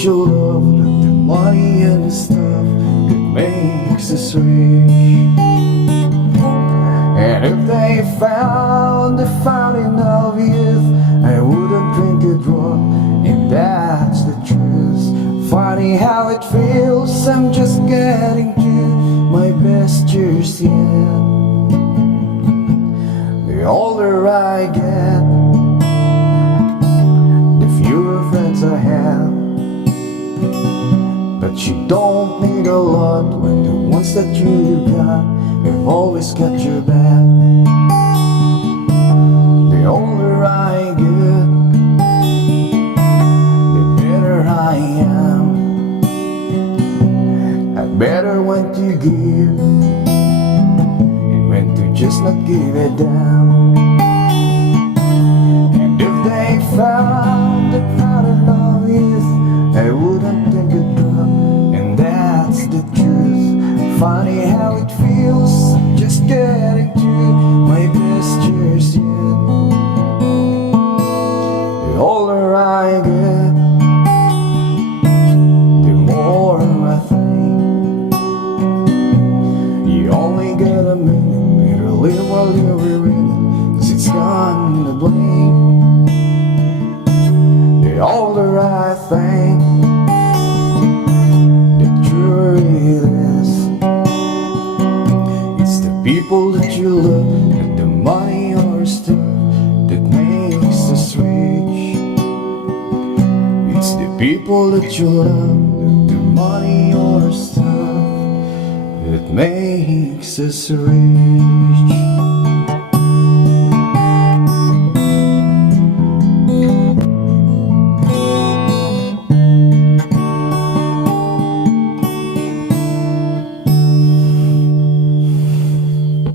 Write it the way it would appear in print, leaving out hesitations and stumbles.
that you love, like the money and the stuff that makes us rich. And if they found the fountain of youth, I wouldn't drink a drop, and that's the truth. Funny how it feels, I'm just getting to my best years yet. The older I get, the fewer friends I have. But you don't need a lot when the ones that you got have always got your back. The older I get, the better I am. I better when to give and when to just not give it down. And if they found the fountain of youth, I wouldn't think it drop, and that's the truth. Funny how it feels, I'm just getting to my best years yet. The older I get, the more I think. You only get a minute, better live while you're in it, 'cause it's gone in a blink. The older I think, the truer it is. It's the people that you love, and the money or stuff that makes us rich. It's the people that you love, and the money or stuff that makes us rich.